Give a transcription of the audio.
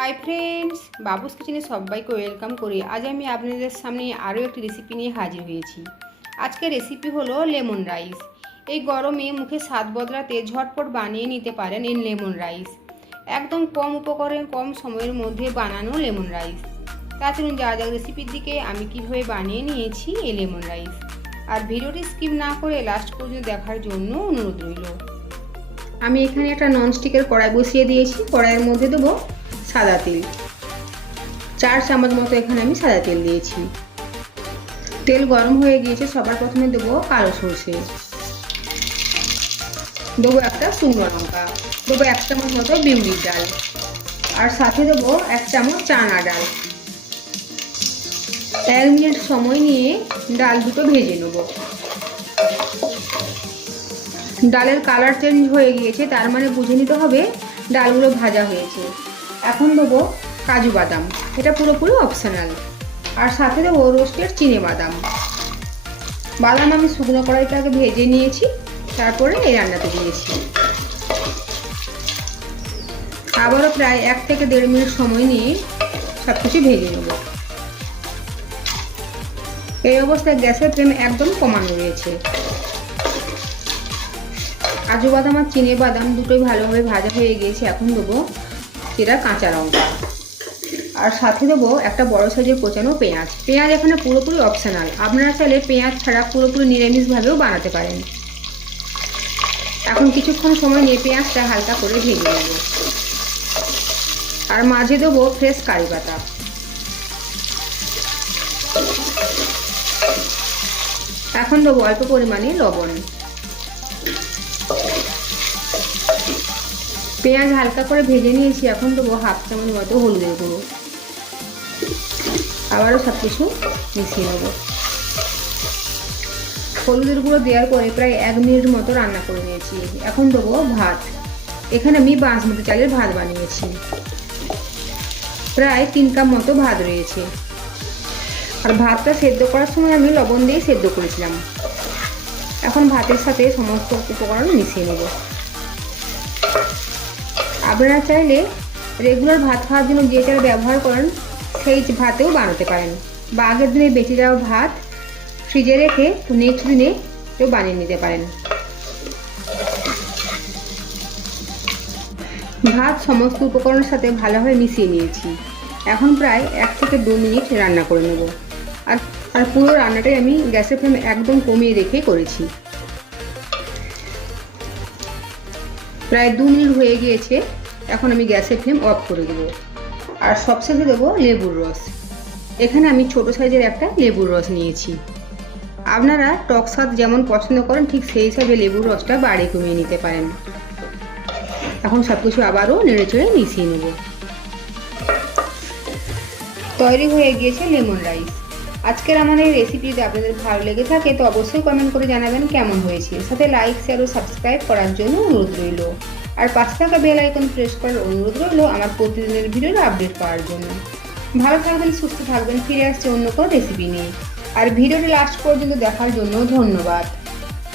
Hi friends, বাবুস কিচেনে সবাইকে welcome করি। আজ আমি আপনাদের সামনে আরও একটি রেসিপি নিয়ে হাজির হয়েছি। আজকের রেসিপি হলো লেমন রাইস। এই গরমে মুখে স্বাদ বদলাতে ঝটপট বানিয়ে নিতে পারেন এই লেমন রাইস। একদম কম উপকরণে কম সময়ের মধ্যে বানানো লেমন রাইস। তা চলুন যা যাক রেসিপির দিকে আমি কীভাবে বানিয়ে নিয়েছি এই লেমন রাইস। আর ভিডিওটি স্কিপ না করে লাস্ট পর্যন্ত দেখার জন্য অনুরোধ রইল। আমি এখানে একটা ননস্টিকের কড়াই বসিয়ে দিয়েছি। কড়াইয়ের মধ্যে দেবো সাদা তেল। 4 চামচ মতো এখানে আমি সাদা তেল দিয়েছি। তেল গরম হয়ে গিয়েছে। সবার প্রথমে দেবো কালো সরষে, দেবো একটা শুকনো লঙ্কা, দেবো 1 চামচ মতো বিউলির ডাল, আর সাথে দেবো 1 চামচ চানা ডাল। 1 মিনিট সময় নিয়ে ডাল দুটো ভেজে নেব। ডালের কালার চেঞ্জ হয়ে গিয়েছে, তার মানে বুঝে নিতে হবে ডালগুলো ভাজা হয়েছে। এখন দেবো কাজু বাদাম, এটা পুরোপুরি অপশনাল, আর সাথে দেবো রোস্টেড চিনে বাদাম। বাদাম আমি শুকনো কড়াইতে আগে ভেজে নিয়েছি, তারপরে এই রান্নাতে দিয়েছি। আবারও প্রায় 1 থেকে 1.5 মিনিট সময় নিয়ে সব কিছু ভেজে নেব। এই অবস্থায় গ্যাসের ফ্লেম একদম কমানো রয়েছে। কাজু বাদাম আর চিনে বাদাম দুটোই ভালোভাবে ভাজা হয়ে গিয়েছে। এখন দেবো এটা কাঁচা লঙ্কা, আর সাথে দেবো একটা বড় সাইজের কোচানো পেঁয়াজ। পেঁয়াজ এখানে পুরোপুরি অপশনাল, আপনারা চাইলে পেঁয়াজ ছাড়া পুরোপুরি নিরামিষভাবেও বানাতে পারেন। এখন কিছুক্ষণ সময় নিয়ে পেঁয়াজটা হালকা করে ভেজে নেব, আর মাঝে দেবো ফ্রেশ কারি পাতা। এখন দেবো অল্প পরিমাণে লবণ। পেঁয়াজ হালকা করে ভেজে নিয়েছি। এখন দেবো 1/2 চামচ মতো হলুদের গুঁড়ো। আবারও সব কিছু মিশিয়ে নেব। হলুদের গুঁড়ো দেওয়ার পরে প্রায় 1 মিনিট মতো রান্না করে নিয়েছি। এখন দেবো ভাত। এখানে আমি বাসমতি চালের ভাত বানিয়েছি। প্রায় 3 কাপ মতো ভাত রয়েছে। আর ভাতটা সেদ্ধ করার সময় আমি লবণ দিয়ে সেদ্ধ করেছিলাম। এখন ভাতের সাথে সমস্ত উপকরণ মিশিয়ে নেব। আপনারা চাইলে রেগুলার ভাত খাওয়ার জন্য যে চাল ব্যবহার করেন সেই ভাতেও বানাতে পারেন, বা আগের দিনে বেঁচে যাওয়া ভাত ফ্রিজে রেখে নেক্সট দিনে কেউ বানিয়ে নিতে পারেন। ভাত সমস্ত উপকরণের সাথে ভালোভাবে মিশিয়ে নিয়েছি। এখন প্রায় 1 থেকে 2 মিনিট রান্না করে নেব। আর পুরো রান্নাটাই আমি গ্যাসের ফ্লেম একদম কমিয়ে রেখে করেছি। প্রায় 2 মিনিট হয়ে গিয়েছে। এখন আমি গ্যাসের ফ্লেম অফ করে দেবো। আর সবশেষে দেবো লেবুর রস। এখানে আমি ছোট সাইজের একটা লেবুর রস নিয়েছি। আপনারা টক স্বাদ যেমন পছন্দ করেন ঠিক সেই হিসাবে লেবুর রসটা বাড়িয়ে কমিয়ে নিতে পারেন। এখন সব কিছু আবারও নেড়েচেড়ে মিশিয়ে নেব। তৈরি হয়ে গিয়েছে লেমন রাইস। আজকের আমার এই রেসিপি যদি আপনাদের ভালো লেগে থাকে তো অবশ্যই কমেন্ট করে জানাবেন কেমন হয়েছে। সাথে লাইক, শেয়ার ও সাবস্ক্রাইব করার জন্য অনুরোধ রইল। আর পাশে থাকা বেল আইকন প্রেস করার অনুরোধ রইল আমার প্রতিদিনের ভিডিওর আপডেট পাওয়ার জন্য। ভালো থাকবেন, সুস্থ থাকবেন। ফিরে আসছে অন্য কোনো রেসিপি নিয়ে। আর ভিডিওটি লাস্ট পর্যন্ত দেখার জন্য ধন্যবাদ।